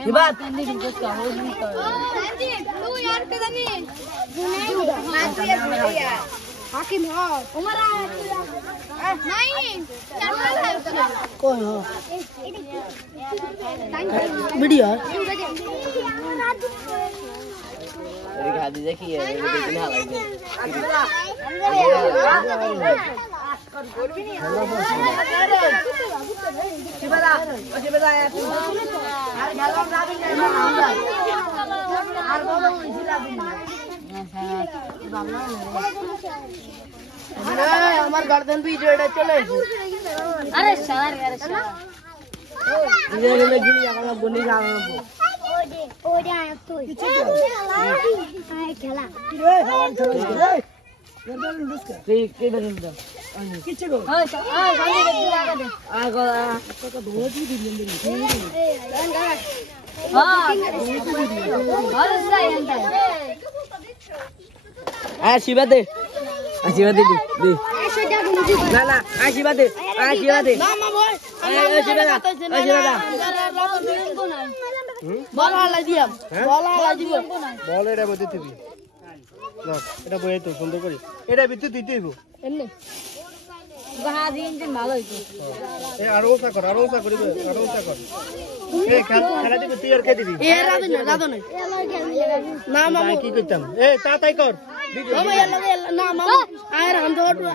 Hibat ini juga tahu ni. तू यार के नहीं हाकिम हो उमर नहीं कौन हो वीडियो अरे खादी देखिए वीडियो कितना लाइक शिवदा शिवदा यार हमार गर्दन भी जोड़ा चले अरे सर यार इधर में गिनी जाकर बुनी जाकर ओ जाए तू खेला ठीक के बदल दो किछ गो हां हां गांधी दे आ गो का धोए भी दी हां और सही अंदर आशीर्वाद दे आशीर्वाद दे दे ना ना आशीर्वाद दे मामा बोल आशीर्वाद বল আলাই দিয়াম বল আলাই দিব বল এটা বইতে দিবি না এটা বইতে তো সুন্দর করে এটা ভিতরে দিতে হইব এমনি বাহা দিন দিন ভালো হইতো এ আর ওসা কর এ খেলা দিবি তুই আর কে দিবি এ রাধে না না মামা কি কইতাম এ তাতাই কর না মামা আয় রাম